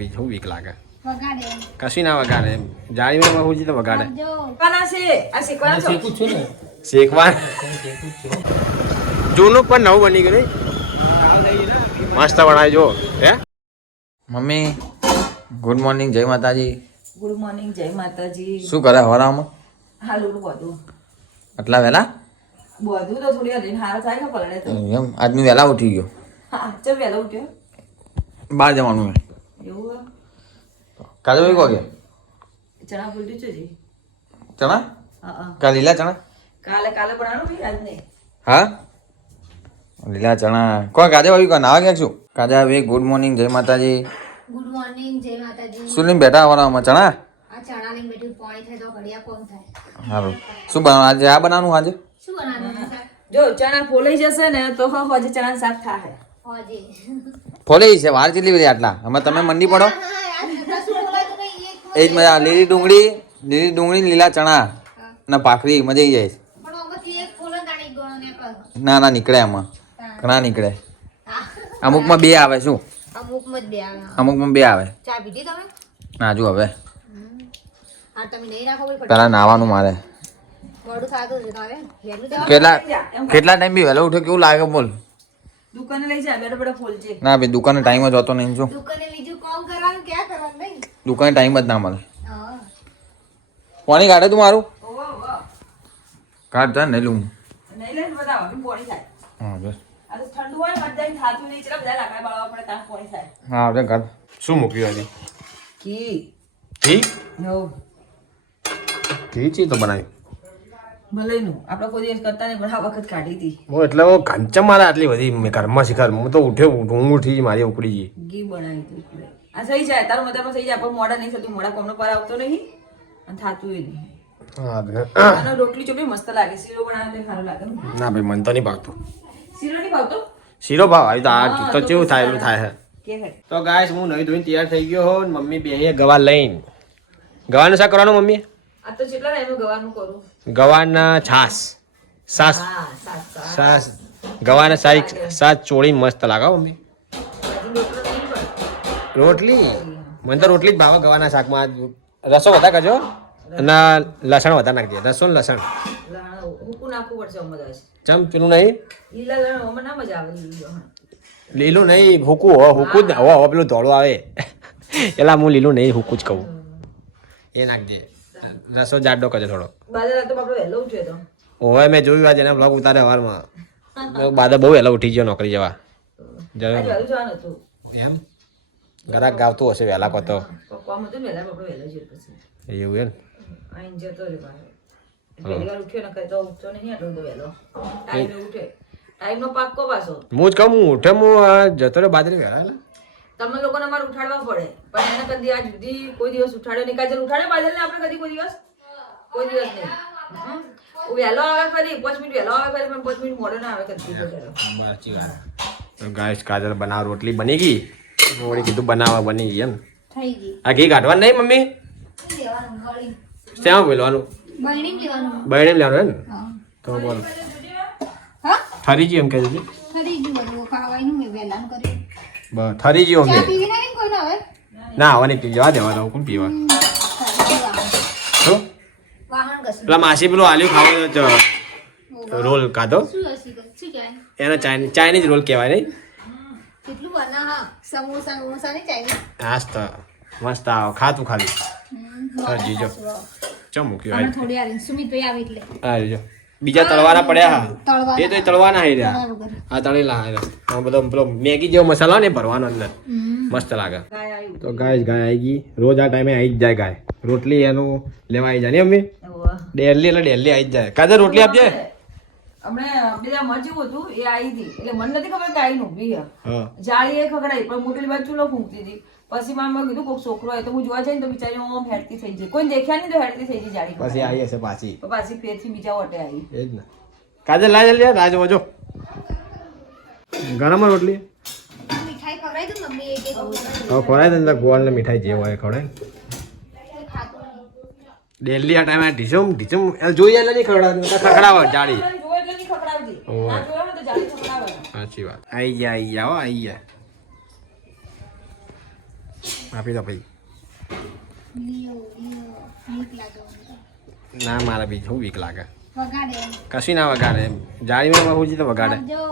બીજું વીક લાગે કશું ના વગાડે જાળીમાં બહુ તો વગાડે શેકવા જૂનું પણ નવું બની ગયું મસ્ત બનાવી જો હે મમ્મી ગુડ મોર્નિંગ જય માતાજી. ગુડ મોર્નિંગ જય માતાજી. શું કરે હવારામાં? હાલું બધું આટલા વહેલા બધું તો થોડી વાર હારો થાય કે પલડે તો એમ આજમી વહેલા ઉઠી ગયો. હા ચલ વહેલો ઉઠ્યો બહાર જવાનું હે એવું કાલે ભાઈ કોગે ચણા ફૂલ્યું છે જી ચણા હા કા લીલા ચણા કાલે બનાવવાનું ભાઈ આજ નહીં હા લીલા ચણા કોણ કાજે ભાઈ કોણ નાવા ગયા છું કાજે ભાઈ ગુડ મોર્નિંગ જય માતાજી. ગુડ મોર્નિંગ જય માતાજી. શું લઈને બેઠા હવારામાં ચણા આ ચણા લઈને બેઠું પાણી થાય તો ઘડિયા કોણ થાય સારું શું બનાવવાનું આજે આ બનાવવાનું આજે શું બનાવવાનું છે? જો ચણા ફોલાઈ જશે ને તો હજે ચણા શાક થાય હોજી ફોલી છે વાર ચેટલી બધી આટલા અમે તમે મંડી પડો એ જ મજા લીલી ડુંગળી લીલા ચણા ને ભાખરી મજા આવી જાય પણ આમાંથી એક ફોલન દાણી ગણો ને પર ના નીકળે આમાં ઘણા નીકળે અમુકમાં બે આવે શું અમુકમાં જ બે આવે અમુકમાં બે આવે ચા પીધી તમે? ના જો હવે હા તમે નહીં રાખો ભાઈ પેલા નાવાનું મારે મોડું થતું છે તારે હેલું દેવા કેટલા ટાઈમ બી વહેલો ઉઠ્યો કેવું લાગે બોલ દુકાને લઈ જા બેઠો બેઠો ફોલજે ના ભાઈ દુકાને ટાઈમ જ હોતો નહીં શું દુકાને બીજું કામ કરવાનું ક્યાં કરવાનું નહીં દુકાને ટાઈમ જ ના મળે હા પાણી કાઢે તું મારું ઓવો કાઢ તા નહીં લઉં નહીં લે બતાવો કે પોણી થાય હા બસ આ તો ઠંડુ હોય મતદાઈ થાતું નહીં ચલા બધા લાકડા બાળવા પડે ત્યાં પોણી થાય હા આપણે કાઢ શું મૂક્યું આજે કી ઘી નો ઘી ચી તો બનાવી ભલેનું આપણે કોઈ દિવસ કરતા નહીં પણ આ વખત કાઢી હતી હું એટલે કાંચા મારા આટલી બધી મેં ઘરમાં શીખાર હું તો ઉઠ્યો ઊંઘ ઉઠી મારી ઉકળી ગઈ ઘી બનાવી હતી આ થઈ જાય તારું મતલબ થઈ જાય પણ મોડા નહીં થતું મોડા કોમનો પર આવતો નહીં અને થાતું નહીં આનો રોટલી ચોટલી મસ્ત લાગે શીરો બનાવે તો સારું લાગે ના ભાઈ મન તો નહીં ભાગતું શીરો નહીં ભાવતો શીરો ભાવ આવી તો આ તો કેવું થાય એટલું થાય હે કે હે તો ગાઈસ હું નહીં ધોઈને તૈયાર થઈ ગયો હો મમ્મી બે અહીંયા ગવા લઈને ગવાનું શા કરવાનું મમ્મી આ તો જેટલા ને એનું ગવાનું કરું ગવાના છાસ સાસ હા સાત સાત સાસ ગવાના સાસ ચોળી મસ્ત લાગે હો મમ્મી રોટલી મને તો રોટલી જ ભાવે ગવાના શાકમાં રસો વધારે કરજો અને લસણ વધારે નાખી દે રસો ને લસણ હુકુ નાખવું પડશે મજા આવશે ચમ પેલું નહીં લીલા લણ ઓમાં ના મજા આવે લીલું નહીં હુકું હુકું જ હો પેલું ધોળું આવે એટલે હું લીલું નહીં હુકું જ કહું એ નાખજે રસો જાડો કરજો થોડો બાજરા તો બાપડો વહેલો ઉઠ્યો તો ઓવે મેં જોયું આજે એના બ્લોગ ઉતારે વારમાં બાદા બહુ વહેલા ઉઠી ગયો નોકરી જવા આજ વહેલું જવાનું હતું એમ ઘરાક ગાવતું હશે વહેલા કતો પપ્પા હતું વહેલા બાપડો વહેલો જ પછી એવું એમ આઈને જતો રે બહાર પહેલી વાર ઉઠ્યો ને કઈ તો ઉઠતો નહીં આટલો તો વહેલો ટાઈમે ઉઠે ટાઈમનો પાક્કો પાછો હું જ કહું હું ઉઠે હું જતો રહ્યો બાજરી વહેલા એટલે તમે લોકોને અમારે ઉઠાડવા પડે પણ એને કદી આજ સુધી કોઈ દિવસ ઉઠાડ્યો નહીં કાજલ ઉઠાડે બાજલ ને આપણે કદી કોઈ દિવસ નહીં વહેલો આવે ખરી 5 મિનિટ વહેલો આવે ખરી પણ 5 મિનિટ મોડો ના આવે કદી સાચી વાત તો ગાઈસ કાજલ બનાવ રોટલી બની ગઈ વળી કીધું બનાવવા બની ગઈ એમ થઈ ગઈ આ ઘી કાઢવાનું નહીં મમ્મી લેવાનું ગળી શ્યામ બોલવાનું બરણી લેવાનું બહેણે લેવાનું ને હા તો બોલો હા થરી જી એમ કહે છે ખરી ગયું બધું ખાવાનું મેં વહેલાનું કર્યું બસ થરી જી ચા અમને પીવી નહીં કોઈ ના હવે ના આવવાની જવા દેવા કોણ પીવા શું વાહન કશું પેલા માસી પેલો આલ્યું ખાવાનો રોલ ખાધો શું હસી શું કહેવાય એનો ચાઇનીઝ રોલ કહેવાય નહીં કેટલું બના હા સમોસા સમોસા નહીં ચાਹੀએ હાસ તો મસ્ત આવો ખાતું ખાલી જીજો ચમ મૂક્યું અમે થોડી વાર સુમિતભાઈ આવે એટલે હા જો બીજા તળવાના પડ્યા હા તળવાના. એ તો તળવાના હઈ રહ્યા તળવા વગર. હા તળેલા હા બધો પેલો મેગી જેવો મસાલો ને ભરવાનો અંદર મસ્ત લાગે તો ગાય આવી ગઈ રોજ આ ટાઈમે આવી જ જાય ગાય રોટલી એનું લેવા આવી જાય ને અમ્મી ડેલી એટલે ડેલી આવી જ જાય કાજે રોટલી આપજે હમણે બીજા મજવું હતું એ આવી હતી એટલે મને નથી ખબર કે આવીને ઊભી છે હા જાળી એ ખગડાઈ પણ મોટી બાજુ ચૂલો ફૂંકતી હતી પછી મામા કીધું કોઈક છોકરો હોય તો હું જોવા જઈને તો બિચારી ઓમ હેડતી થઈ જાય કોઈ દેખ્યા નહીં તો હેડતી થઈ જાય જાળી પછી આવી હશે પાછી તો પાછી ફેરથી બીજા વટે આવી એ જ ને કાજે લાય લે રાજ વજો ગરમ રોટલી મીઠાઈ ખવડાવી દઉં મમ્મી એક એક હવે ખવડાય ને ગોળ ને મીઠાઈ જે હોય ખવડાય ખાતું ડેલી આ ટાઈમે ઢીસમ જોઈએ એટલે નહીં ખવડાવવાનું ખખડાવો જાળી જો એટલે નહીં ખકડાવતી ઓય. ના જોયો ને તો જાળી ખકડાવે સાચી વાત આવી ગયા હો આવી ગયા આપી દો ભાઈ. લિયો વીક લાગે મને. ના મારા બી શું વીક લાગે. વગાડે કશી ના વગાડે. જાળીમાં બહુ તો વગાડે. જો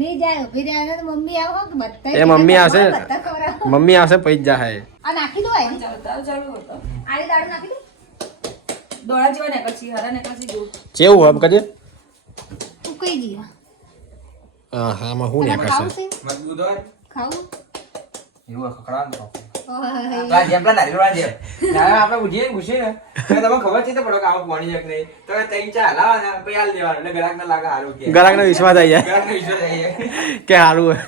નહીં જાય ઉભી રહ્યા ને તો મમ્મી આવો કે બધા એ મમ્મી આવશે. બધા ખવડાવો. મમ્મી આવશે પછી જ જાય. આ નાખી દો આઈ ચાલુ હતો આડી દાડું નાખી દો દોડા જેવા ને પછી હરા ને પછી દૂધ કેવું હમ કજે. ઉકઈ જી હા આમાં શું ને ખાવું કરશે. છે મજબૂત હોય ખાવું એવું ખખડાવાનું ખાવ. ઓય જેમ પેલા નારિયેળ જેમ ના આપણે ઉઠીએ ઘૂસીએ ને તો તમને ખબર છે તો પડો કે આમાં પાણી જક નહીં તો ત્રણ ચાર હલાવવાના પછી હાલ દેવાનું એટલે ગ્રાહક ના લાગે હારું કે ગ્રાહકનો વિશ્વાસ આવી જાય ગ્રાહકનો વિશ્વાસ આવી જાય. કે સારું હોય.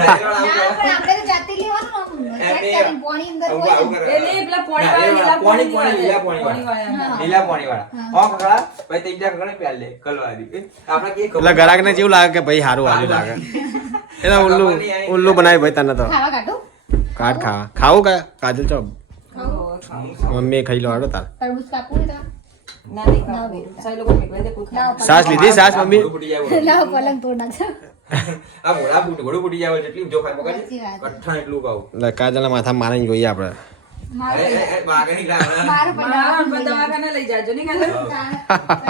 નારિયેળ ના પણ આપણે તો જાતે લેવાનું ને ચેક કરીને પાણી અંદર હોય આવું ને. કરે. એટલે પેલા પોણી વાળા લીલા પોણી, પોણી પોણી, વાળા લીલા પાણી વાળા ખખડા પછી ત્રણ ચાર ખખડા પ્યાલ લે કલવા દી આપણે કે એટલે ગ્રાહકને જેવું લાગે કે ભાઈ સારું આવ્યું લાગે. એટલે ઉલ્લુ બનાવી ભાઈ તને તો. ખાવા કાઢો કાટ ખાવા ખાવું કે કાજલ ચો ખાવું મમ્મી ખાઈ લો હાડો તાર. તરબૂચ કાપવું હોય ના નહીં ખાવું સાઈ લોકો મેકવાય દે કોઈ ખાય. સાસ લીધી સાસ મમ્મી. ઘોડું ફૂટી જાય તો લાવ પલંગ તોડ નાખજો આ ઘોડું ફૂટી જાય જેટલી જોખાય પકડ સાચી વાત. કઠણ એટલું કહું એટલે કાજલના માથા મારીને જોઈએ આપણે. મારું બાગની ગ્રાહક મારું પણ મારા પણ દવાખાને લઈ જાજો નહીં ખાધું પણ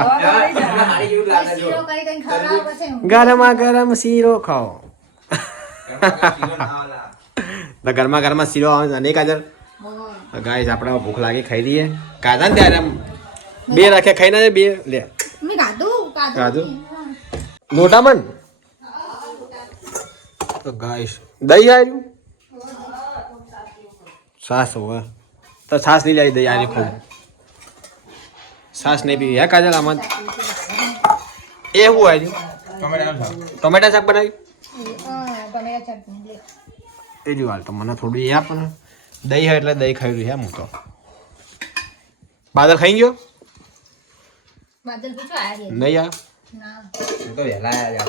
દવાખાને લઈ જાજો. હારી જેવું લાગે જો શીરો કરી કરીને ખવડાવો પછી હું. ગરમા ગરમ શીરો ખાઓ. ના ગરમા શીરો આવે નહીં કાજલ. ઓય. ગાઈસ આપણે ભૂખ લાગી ખાઈ દઈએ. કાધા ને ત્યારે આમ બે રાખે ખાઈ ના બે લે મેં ખાધું ખાધું? મોટા મન તો ગાઈસ દહીં આવ્યું સાસ હોય તો છાસ લઈ આવી દહીં આવી ખૂબ છાસ નહીં પીવી હે કાજલ આમાં એ શું આવ્યું ટમેટા શાક બનાવ્યું ટમેટા ચટણી લે. એ જ વાત તો મને થોડું એ આપ ને દહીં હોય એટલે દહીં ખાઈ રહ્યું હું તો બાદલ ખાઈ ગયો બાદલ પૂછો આયા છે નહીં આ ના હું તો વહેલા આવ્યા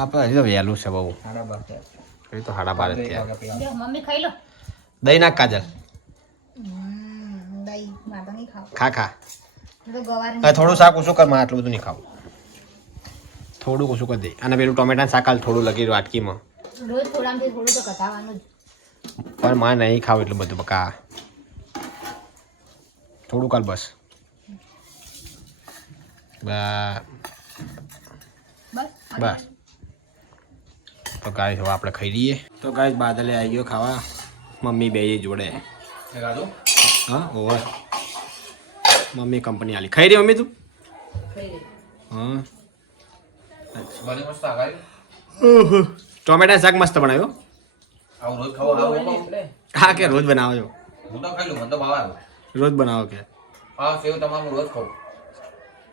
આપણે હજી તો વહેલું છે બહુ સાડા બાર થયા. એ તો સાડા બાર જ થયા લ્યો, મમ્મી ખાઈ લો દહીં નાખ કાજલ દહીં મારે તો નહીં ખાવ ખા ખા હું તો ગવાર હવે થોડું શાક ઓછું કર મારે આટલું બધું નહીં ખાવું થોડું ઓછું કરી દે અને પેલું ટોમેટા શાક હાલ થોડું લગી વાટકીમાં રોજ થોડામાંથી થોડું તો કથાવાનું જ. પણ મારે નહીં ખાવું એટલું બધું બકા થોડું કાલ બસ બસ તો ગાય હવે આપણે ખાઈ લઈએ તો ગાય બાદલે આવી ગયો ખાવા મમ્મી બે જોડે હા ઓવર મમ્મી કંપની આલી ખાઈ રહી મમ્મી તું હા બધી મસ્ત આગાડી. ટોમેટા શાક મસ્ત બનાવ્યો આવું રોજ ખાવું આવું ખાવું. હા કે રોજ બનાવો છો હું તો ખાઈ લઉં મને તો ભાવે. રોજ બનાવો કે હા સેવ તમામ રોજ ખાઉં.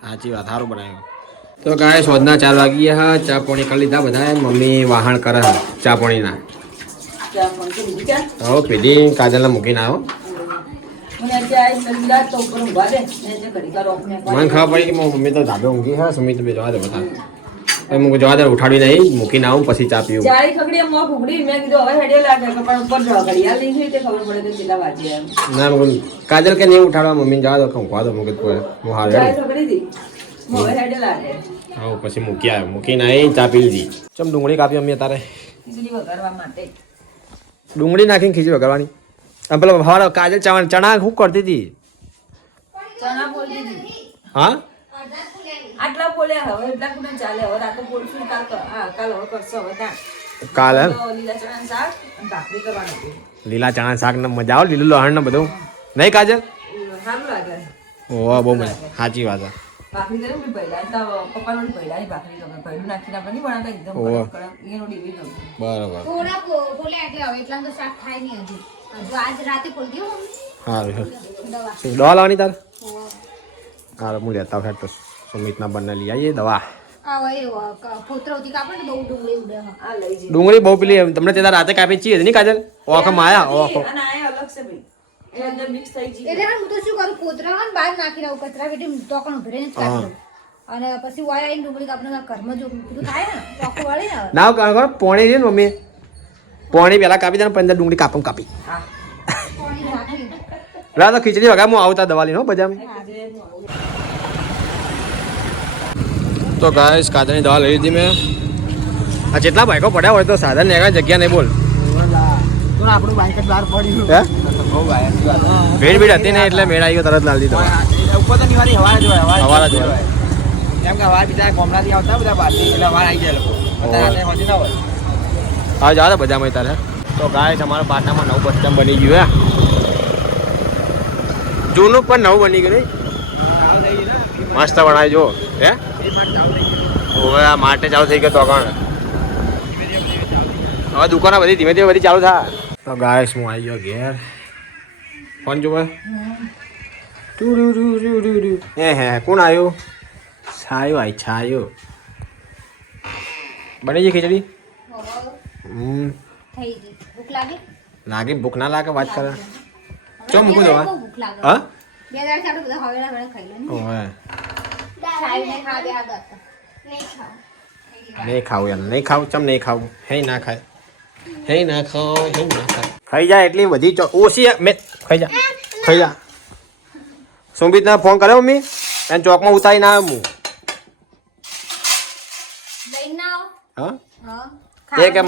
સાચી વાત સારું બનાવ્યું તો ગાય સોદના 4 વાગી ગયા ચા પાણી કરી લીધા બધા મમ્મી વાહણ કરે ચા પાણીના ત્યાં ફોનથી બીજી ક્યાં? હવે પીધી કાજલને મૂકીને આવ્યો મને અત્યારે આઈ મળી જાય તો ઉપર ઊભા દે. ને જે ઘડીક વાર ઓફ ને મને ખબર પડી કે મારી મમ્મી તો ધાબે ઊંઘી હા સુમિત બે જવા દે બધા હવે હું જવા દે ઉઠાડી નહીં મૂકીને આવું પછી ચા પીવું ચારી ખગડી એમ મોં ઉઘડી. મેં કીધું હવે હેડે લાગે કે પણ ઉપર જવા ઘડિયાળ નહીં થઈ તે ખબર પડે કે કેટલા વાગ્યા એમ. ના હું કાજલ કે નહીં ઉઠાડવા મમ્મીને જવા દો કે ઊંઘવા દો મૂકી દો હું હાલ ચારી ખગડી હતી. હવે હેડે લાગે. આવું પછી મૂકી આવ્યો મૂકીને આવી ચા પી લીધી ચમ ડુંગળી કાપી અમ્મી તારે ખીચડી વઘારવા માટે. ડુંગળી નાખીને ખીચડી વગાડવાની અને પેલો હવારે કાજલ ચણા શું કરતી હતી ચણા બોલી દીધી. હા આટલા બોલ્યા હવે એટલા કુને ચાલે. હવે રાતે બોલશું કાલ કાલ હવે કરશો હવે ત્યાં. કાલે તો લીલા ચણાનું શાક અને ભાખરી કરવાની હતી. લીલા ચણા શાક ને મજા આવે લીલું લહણ ને બધું નહીં કાજલ સારું લાગે. ઓહ બહુ મજા સાચી વાત છે ભાખરી કરી ને પહેલા તો પપ્પાનો પહેલાની ભાખરી ગમે. પહેલું નાખીને આપણે નહીં બનાવતા એકદમ ઓહ. કડક કડક. એનો ડીવી ગમે. બરાબર થોડા બોલ્યા એટલે હવે એટલા તો શાક થાય નહીં હજુ હજુ આજ રાતે બોલ ગયો સારું દવા શું દવા લાવવાની તાર ઓહ. હારે હું લેતા ફેટ તો સુમિતના બંને લઈ આવીએ દવા આ હવે ફોતરાઓથી કાપડ ને બહુ ડુંગળી ઉડે હા આ લઈ જઈએ. ડુંગળી બહુ પેલી તમને તે રાતે કાપી છીએ નહીં કાજલ ઓખો માયા ઓખો અને આ અલગ છે ભાઈ. એ અંદર મિક્સ થઈ ગઈ. એટલે હું તો શું કરું ફોતરા હોય ને બહાર નાખી દઉં કચરા પેટી તો પણ ઉભરે જ કાઢી દઉં અને પછી વાય આવીને ડુંગળી કાપને ઘરમાં જો બધું થાય ને ચોખ્ખું વાળી ને ના કરો પોણી છે ને મમ્મી પોણી પહેલાં કાપી દે ને પંદર ડુંગળી કાપી હા. પાણી નાખી રા તો ખીચડી વગા હું આવતા દવા લઈને હો બજારમાં તો ગાઈસ કાજલની દવા લઈ લીધી મેં આ જેટલા બાઈકો પડ્યા હોય તો સાધન લેવા જગ્યા નહીં બોલ તો આપણું બાઈક જ બહાર પડ્યું હે બહુ ભાઈ ભીડ ભીડ હતી ને એટલે મેળ આવી ગયો તરત લાવી દીધો ઉપર તો નિવારી હવા જ હોય હવા જ હોય. એમ કે હવા બીજા ગામડાથી આવતા બધા બહારથી એટલે હવા આવી જાય લોકો અત્યારે હોતી ના હોય હા જાઓ બધામાં તારે તો ગાય તમારા પાટણામાં નવું બસ સ્ટેન્ડ બની ગયું હે જૂનું પણ નવું બની ગયું નહીં મસ્ત બનાવી જો હે હવે આ માટે ચાલુ થઈ ગયો તો આગળ હવે દુકાનો બધી ધીમે ધીમે બધી ચાલુ થાય તો ગાય હું આવી ગયો ઘેર ફોન જોવે હે કોણ આવ્યું છાયો આઈ છાયો બની ગઈ ખીચડી થઈ ગઈ ભૂખ લાગી લાગે ભૂખ ના લાગે વાત કરે ચો મૂકું બહુ જવા ભૂખ લાગે હા 2 દાડા ચાલુ બધા હવેડા હવેડા ખાઈ લે ને ઓહે ખાઈને ખા દે આગળ નહીં ખાવું યાર નહીં ખાવું ચમ નહીં ખાવું હે ના ખાય હે ના ખાય હે ના ખાય ખાઈ જાય એટલી બધી ઓછી મેં ખાઈ જા સુમિતને ફોન કર્યો મમ્મી એને ચોકમાં ઉતારી ના હું લઈને આવો હા હા એ કે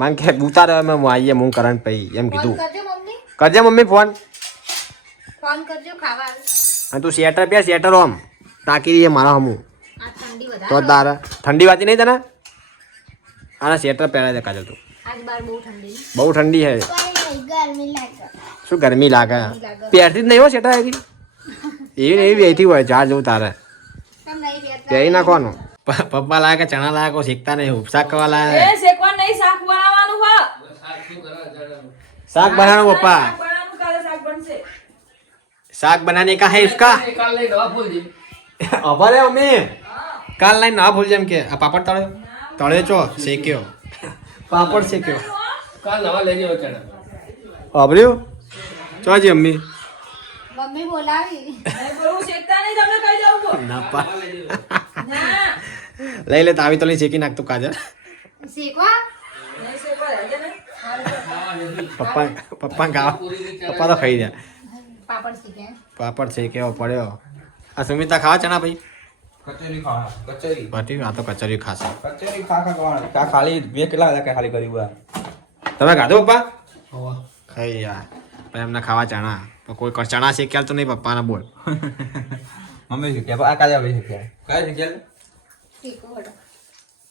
માન કે ઉતારે મેં આવીએ હું કરણ પઈ એમ ફોન કીધું કરજો મમ્મી કરજે મમ્મી ફોન ફોન કરજો ખાવા આવે અને તું સ્વેટર પહેર સ્વેટર આમ તાકી દઈએ મારા હમું આ ઠંડી તો વધારે તારા ઠંડી વાતી નહીં તને આના સ્વેટર પહેરાય દે કાજલ તું આજ બાર બહુ ઠંડી બહુ ઠંડી હે ગરમી લાગે શું ગરમી લાગે પહેરતી જ નહીં હો સ્વેટર એવી એવી ને એવી બેઠી હોય ચાર જવું તારે તમ નહીં બેતા પહેરી નાખવાનું પપ્પા લાગે ચણા લાગે શીખતા નહીં ઉપશાક કરવા લાગે એ શેકવાનું નહીં, શાક બનાવવાનું હો. શાક બનાવવાનું પપ્પા શાક બનાવવાનું, કાલે શાક બનશે. શાક बनाने का है इसका અભરે મમ્મી કાલ લાઈન ના ભૂલ જેમ કે આ પાપડ તળે તળે છો શેક્યો પાપડ શેક્યો અભર્યું ચોજી મમ્મી મમ્મી બોલાવી નહીં બોલવું, શેકતા નહીં, તમને કહી દઉં છું. ના પા ના, લઈ લે તાવી તો લઈ શેકી નાખતું કાજલ શીખવા નહીં શેકવા, રહેજે ને. પપ્પા ખાવા પપ્પા તો ખાઈ ગયા પાપડ શીખે પાપડ શેક્યો પડ્યો આ સુમિતા ખાવા ચણા ભાઈ કચોરી ખાવા કચોરી બાટી આ તો કચોરી ખાશે કચોરી ખા ખાલી બે કેટલા બધા ખાલી કર્યું બા તમે ખાધો પપ્પા ખાઈ યાર પણ એમને ખાવા ચણા પણ કોઈ ચણા શેક્યા તો નહીં પપ્પાને બોલ મમ્મી શીખ્યા આ કાલે આપણે શીખ્યા કાલે શીખ્યા શીખો હડો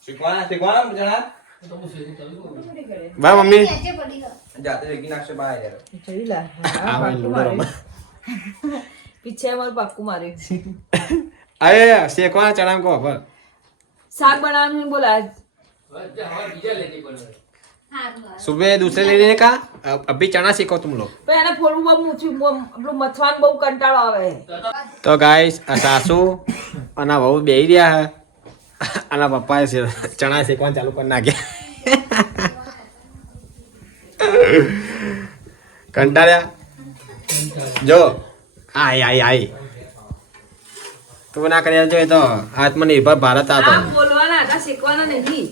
શીખવાના જણા બાય મમ્મી નીચે પડી ગયો જાતે શીખી નાખશે બા યાર ખીચડી લા. હા, આ ભાઈ પાક્કું લુડો રમે. માર્યું. પીછે મારું પાક્કું માર્યું. અરે શેકવાના ચણા કહો પર શાક બનાવવાનું બોલ આજ. હારું सुबह दूसरे ले लेने का अभी चना सीखो तुम लोग પણ એને ફોડવું બહુ મૂછું, પેલું મથવાનું બહુ કંટાળો આવે. તો ગાઈસ આ સાસુ અને વહુ બેહી રહ્યા હે અને પપ્પાએ ચણા શેકવાનું ચાલુ કરી નાખ્યા કંટાળ્યા જો આય આય આય તું ના કર્યા જો એ તો આત્મનિર્ભર ભારત આ તો આ બોલવાના હતા, શેકવાના નહીં.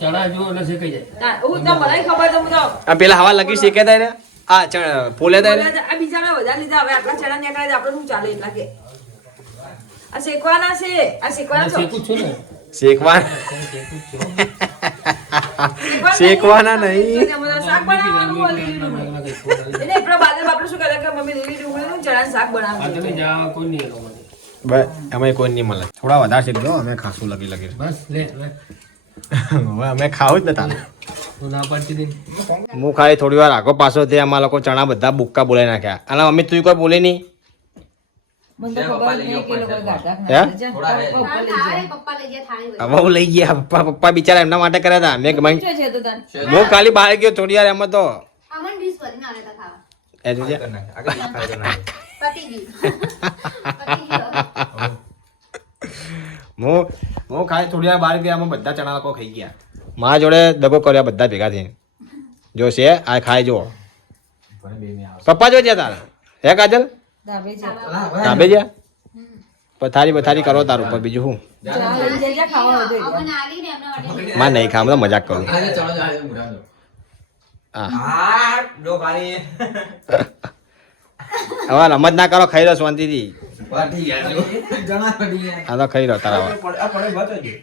ચણા જો એટલે શેકાઈ જાય. ના, હું તો મને ખબર તો હું તો આ પેલા હવા લગી શેકે થાય ને આ ફૂલે થાય ને આ બીજા મેં વધારે લીધા, હવે આટલા ચણા નીકળે તો આપણે શું ચાલે એટલા કે આ શેકવાના છે, આ શેકવાના છો. શેકું જ છું ને. શેકવા શેકવાના નહીં. શાક બનાવવાનું બોલી દીધું મેં. એટલે આપણા બાદલ બાપડે શું કરે કે મમ્મી લીલી ડુંગળીનું ચણાનું શાક આ બનાવવાનું તમે છે. જા કોઈ નહીં એનો મને. બસ અમે કોઈ નહીં મળે થોડા વધારે શીખ દો અમે ખાસું લગી લગી બસ લે લે. હવે અમે ખાવું જ ને તારે તું ના પાડતી હતી. હું ખાલી થોડી વાર આગો પાછો થયા અમારા લોકો ચણા બધા બુક્કા બોલાવી નાખ્યા અને મમ્મી તું કોઈ બોલે નહીં મને તો ખબર જ નહીં કે એ લોકોએ ગાંઠા હે? નાખ્યા છે. પપ્પા લઈ જાય. થાળી પપ્પા લઈ ગયા થાળી હોય હવે હું લઈ ગયા પપ્પા બિચારા એમના માટે કર્યા હતા મેં કીધું, શું છે તો તાન? હું ખાલી બહાર ગયો થોડી વાર એમાં તો અમન ડીશ ભરીને આવે તો ખાવા એ જોજે. પતી ગયું પતી ગયું હું ખાલી થોડી વાર બહાર ગયા એમાં બધા ચણા લોકો ખાઈ ગયા મારા જોડે દગો કર્યા બધા ભેગા થઈને જો છે આ ખાઈ જો પપ્પા જો છે તારા હે કાજલ ધાબે છે. ધાબે જ્યાં પથારી બથારી કરો તાર ઉપર બીજું શું ચા લઈ જજે, ખાવા હોય તો એ અમન આલી ને એમના માટે માં નહીં ખાવા બધા મજાક કરું હા જો ખાલી હવે રમત ના કરો ખાઈ લો શાંતિથી જણા પડી આ તો ખાઈ લો તારા આ પડે બતો